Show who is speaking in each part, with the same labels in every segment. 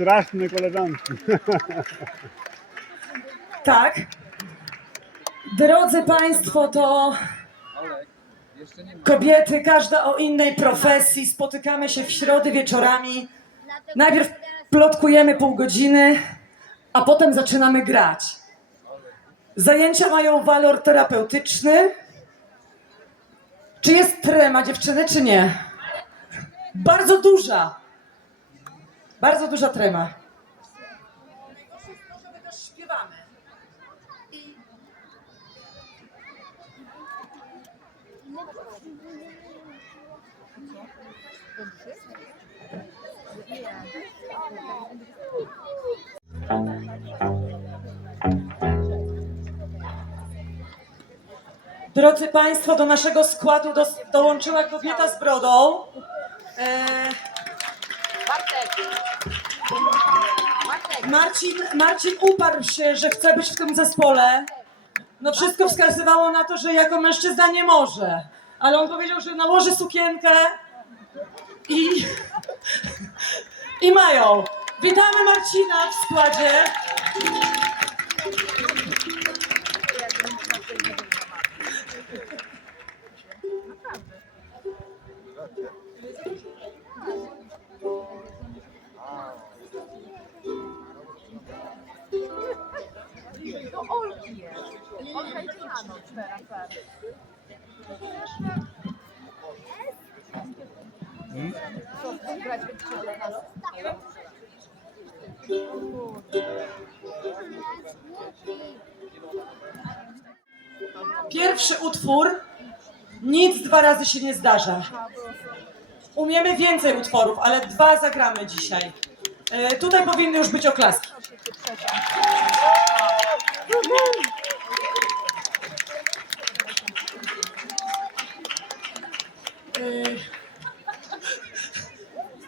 Speaker 1: straszne koleżanki.
Speaker 2: Tak. Drodzy Państwo, to kobiety, każda o innej profesji. Spotykamy się w środy wieczorami. Najpierw plotkujemy pół godziny, a potem zaczynamy grać. Zajęcia mają walor terapeutyczny. Czy jest trema dziewczyny, czy nie? Bardzo duża. Bardzo duża trema. Najgorsze jest to, że my też śpiewamy. Drodzy Państwo, do naszego składu dos- dołączyła kobieta z brodą. E, Marcin, Marcin uparł się, że chce być w tym zespole. No wszystko wskazywało na to, że jako mężczyzna nie może. Ale on powiedział, że nałoży sukienkę i, i mają. Witamy Marcina w składzie. Pierwszy utwór. Nic dwa razy się nie zdarza. Umiemy więcej utworów, ale dwa zagramy dzisiaj. E, tutaj powinny już być oklaski.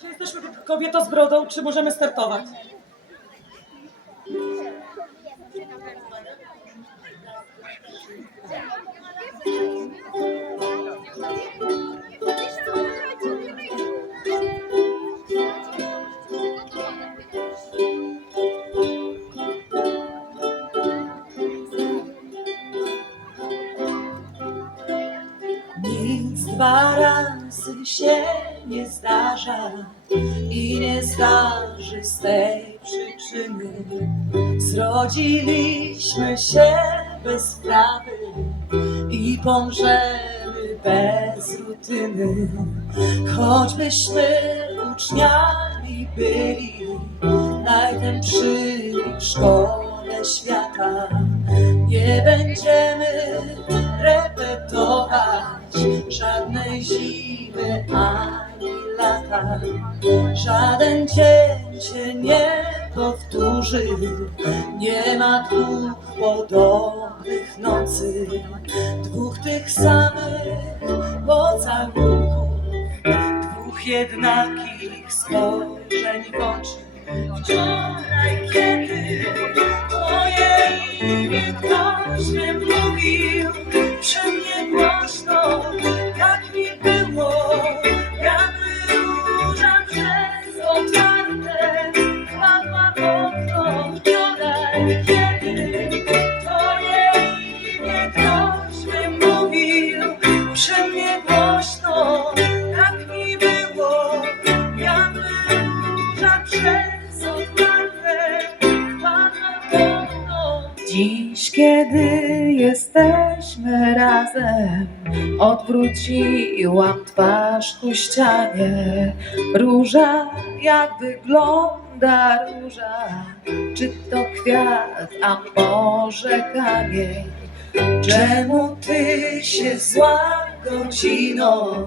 Speaker 2: Czy jesteśmy kobietą z brodą, czy możemy startować? Przyczyny. Zrodziliśmy się bez sprawy i pomrzemy bez rutyny. Choćbyśmy uczniami byli najtępszymi w szkole świata, nie będziemy repetować żadnej zimy ani lata. Żaden dzień się nie powtórzy, nie ma dwóch podobnych nocy, dwóch tych samych pocałunków, dwóch jednakich spojrzeń w oczy. Wczoraj, kiedy imię ktoś nie mówił, przy mnie głośno, Dziś, kiedy jesteśmy razem, odwróciłam twarz ku ścianie. Róża, jak wygląda róża? Czy to kwiat, a może kamień? Czemu ty się zła godziną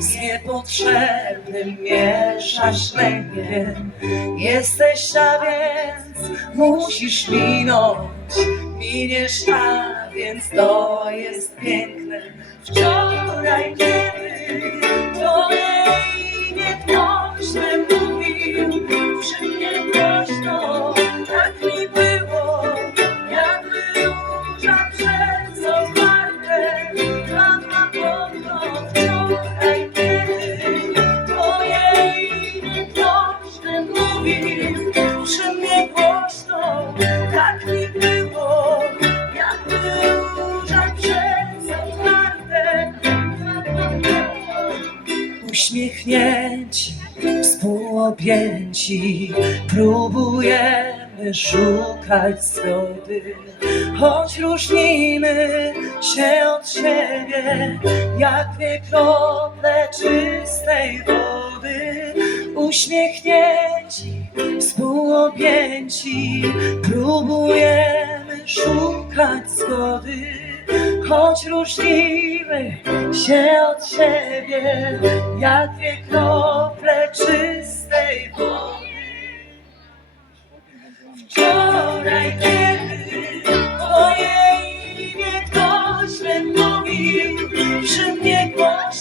Speaker 2: z niepotrzebnym mieszasz lękiem? Jesteś, a więc musisz minąć, miniesz, a więc to jest piękne. Wczoraj, kiedy twoje imię Uśmiechnięci, współobjęci, próbujemy szukać zgody, choć różnimy się od siebie, jak dwie krople czystej wody. Uśmiechnięci, współobjęci, próbujemy szukać zgody, choć różnimy się od siebie, jak dwie krople czystej wody. Wczoraj, kiedy moje imię ktoś wymówił, przy mnie głośno,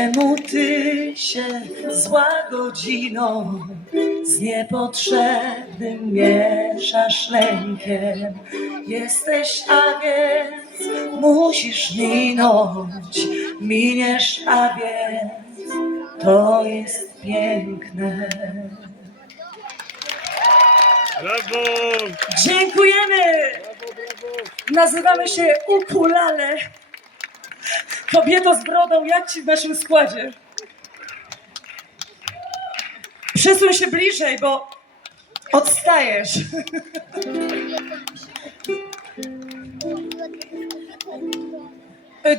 Speaker 2: Czemu ty się zła godziną z niepotrzebnym mieszasz lękiem? Jesteś, a więc musisz minąć, miniesz, a więc to jest piękne.
Speaker 1: Brawo!
Speaker 2: Dziękujemy! Nazywamy się Ukulale. Kobieto z brodą, jak ci w naszym składzie? Przesuń się bliżej, bo odstajesz.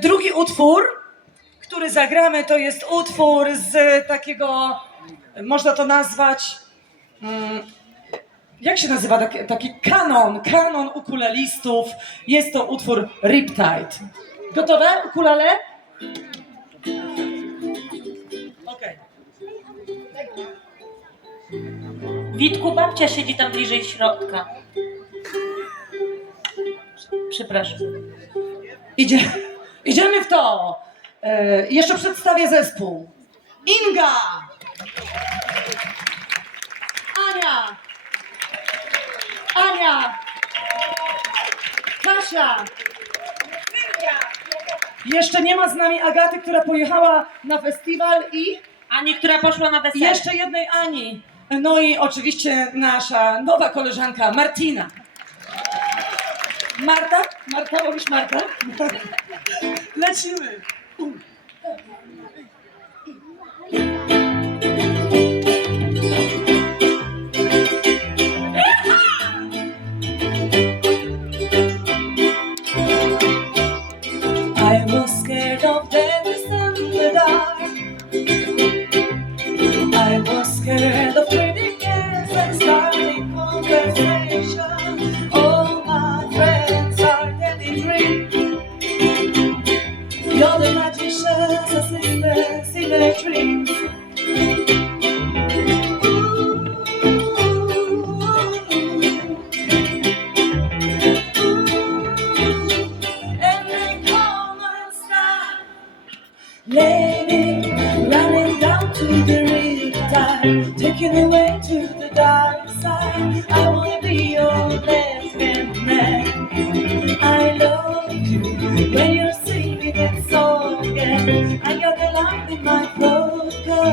Speaker 2: Drugi utwór, który zagramy, to jest utwór z takiego, można to nazwać, mm, jak się nazywa taki, taki kanon, kanon ukulelistów. Jest to utwór Riptide. Gotowe, ukulele? Okej.
Speaker 3: Witku, babcia siedzi tam bliżej środka. Przepraszam.
Speaker 2: Idzie, idziemy w to. E, jeszcze przedstawię zespół. Inga! Ania! Ania! Kasia! Jeszcze nie ma z nami Agaty, która pojechała na festiwal i
Speaker 3: Ani, która poszła na wesele.
Speaker 2: jeszcze jednej Ani. No i oczywiście nasza nowa koleżanka Martina. Marta? Marta, mówisz Marta? Lecimy. care.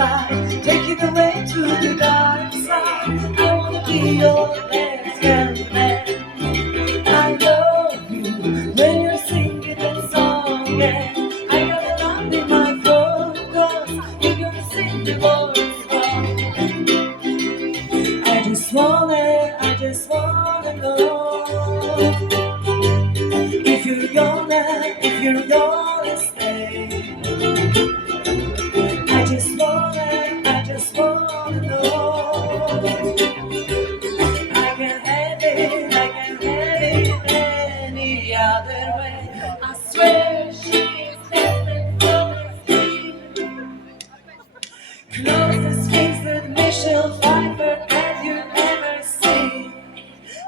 Speaker 2: side, taking the way to the dark side. I wanna be your Closest face that Michelle Pfeiffer have you ever seen?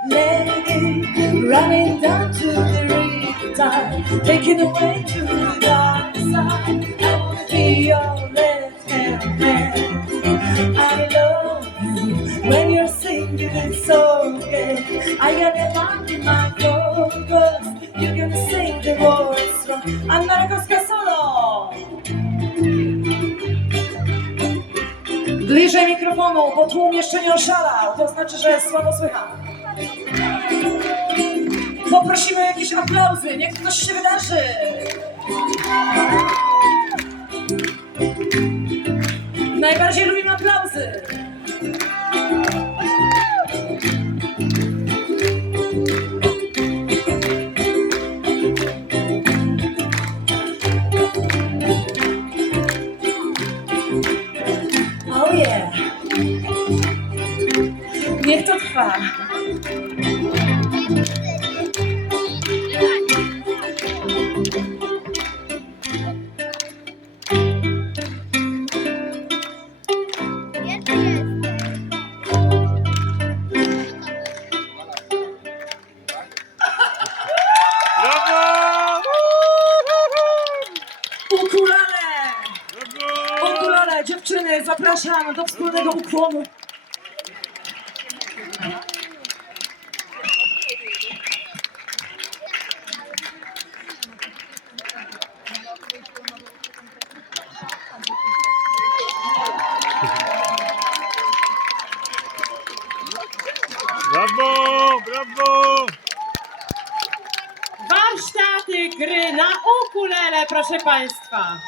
Speaker 2: Lady running down to the riptide, taken away to the dark side. I wanna be your left hand man. I love you when you're singing it so good. I got a lump in my 'cause you're gonna sing the words wrong. Anna Rakowska Bliżej mikrofonu, bo tłum jeszcze nie oszalał. To znaczy, że słabo słychać. Poprosimy o jakieś aplauzy, niech coś się wydarzy. Najbardziej lubimy aplauzy. Wspólnego ukłonu.
Speaker 1: Brawo! Brawo!
Speaker 4: Warsztaty gry na ukulele, proszę Państwa.